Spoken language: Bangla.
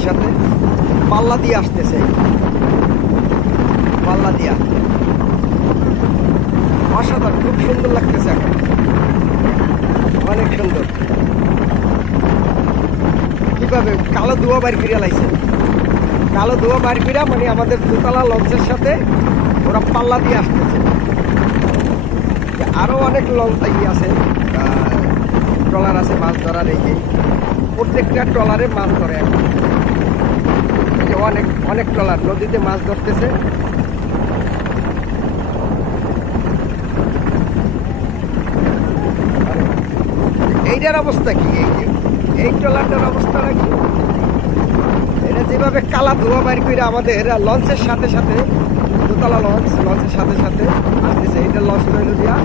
লঞ্চের সাথে পাল্লা দিয়ে আসতেছে, পাল্লা দিয়া। অসাধারণ, খুব সুন্দর লাগতেছে এখন, অনেক সুন্দর। কিভাবে কালো ধোঁয়া বাইর করিয়া লাইছে, কালো ধোঁয়া বাইর করিয়া, মানে আমাদের দোতলা লঞ্চের সাথে ওরা পাল্লা দিয়ে আসতেছে। আরো অনেক লঞ্চ আছে, ট্রলার আছে মাছ ধরার। এই যে প্রত্যেকটা ট্রলারে মাছ ধরে এখন, অনেক অনেক ট্রলার নদীতে মাছ ধরতেছে। এইটার অবস্থা কি, এই ট্রলারটার অবস্থাটা কি? এটা যেভাবে কালা ধোঁয়া বাইর করে আমাদের লঞ্চের সাথে সাথে, দোতলা লঞ্চের সাথে সাথে আসতেছে। এটা লঞ্চ হইল দিয়া